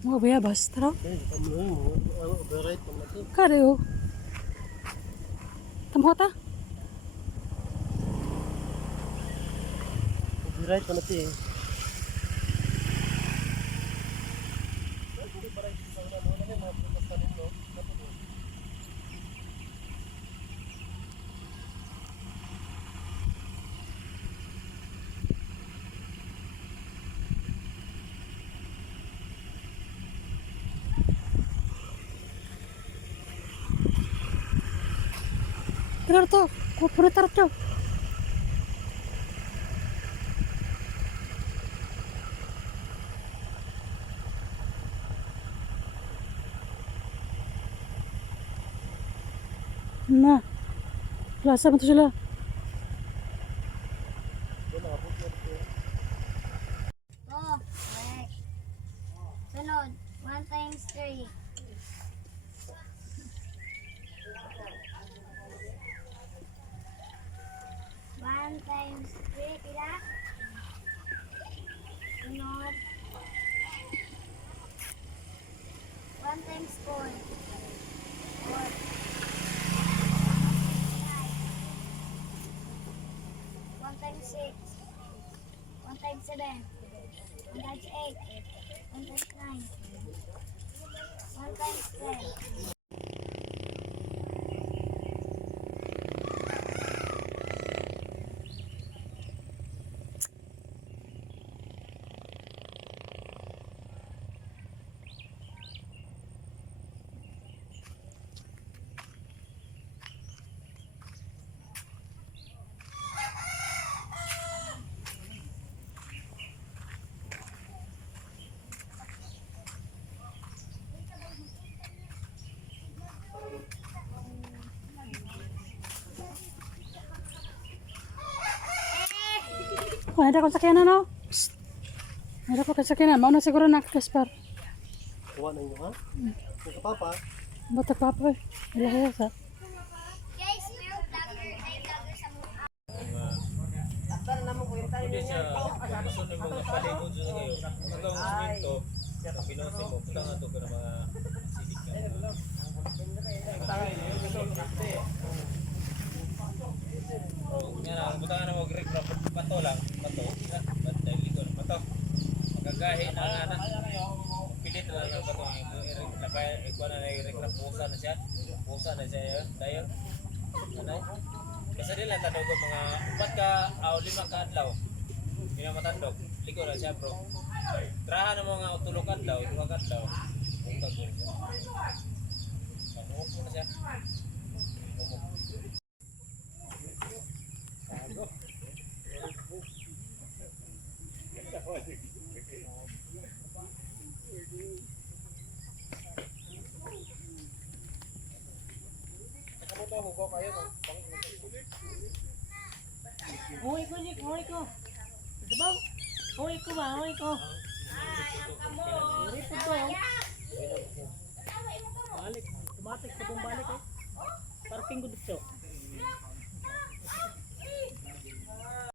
Mga bayabas, tara. Kare o. Tamhota. Right pa natin. Tara to. Kupure tara to. Na. Klasa mo to sila. Oh, correct. Sunod, 1 times 3. 1 times 3, pila? Sunod. 1 times 4. 4. 1 times 6. 1 times 7. 1 times 8. 1 times 9. 1 times 10. Oh, ada kong sakyanan no. Psst. Ada ko sakyanan. Mau na siguro na Gaspar. Kuha na nyo ha? Kung kapapa. Bata pa po eh. Ilahay sa. Guys, meron vlogger. Ay, vlogger sa mukha. Hindi siya, gusto ni mga palibot sa kayo. Ito ang simento, ang pinusin mo, punta nga ito ka ng mga sidik ka. Nga na, punta nga na mag-recrap, pato lang, pato, bantay ligo ng pato. Magagahin na nga na, pilit na lang ang pato, ikaw na nag-recrap, pusa na siya yun, tayo. Kasi nila tanong ko mga 4 ka o 5 ka adlaw. Hindi na matandog. Ligo na siya bro. Trahan ng mga 3 ka adlaw, 2 ka adlaw. Punta ko siya. Pamuhok na siya. Huwi ko, Nick. Huwi ko. Dibaw? Huwi ko ba? Huwi ko. Huwi ko to. Balik. Tumatik ko itong balik eh. Parking ko dito.